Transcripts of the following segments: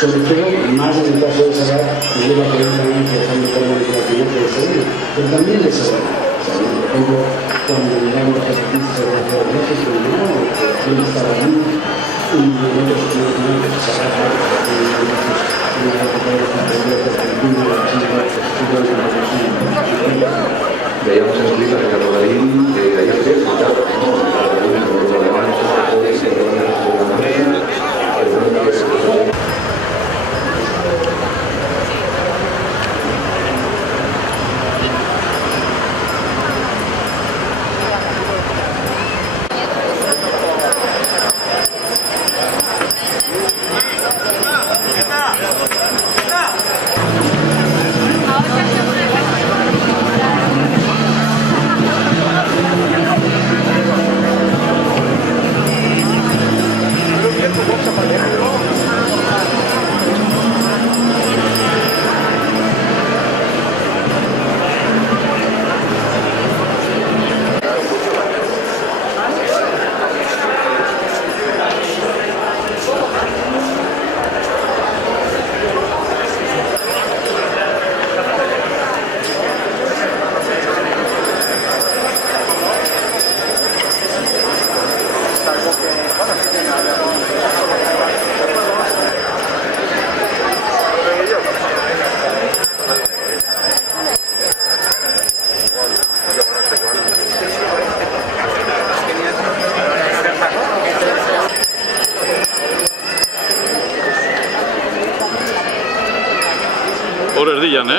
sobre todo más en el caso de Sabat, que lleva 40 años trabajando con la finanza de Sevilla, pero también de Sevilla. Por ejemplo, cuando llegamos a artistas de los México, que estaba ahí, y nosotros tuvimos que trabajar una época de veíamos en Suiza de Carlos Garín, de ayer que claro, los alemanes, hor erdian,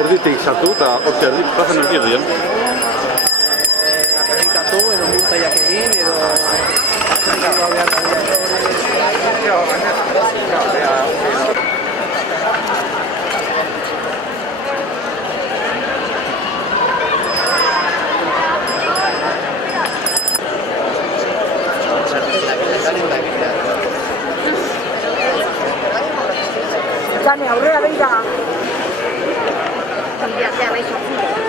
erditik sartu eta hortik erdi, plazen erdian. Akreditatu edo multaiak egin edo akreditatu behar da. Dane, aurrera begira. Ya,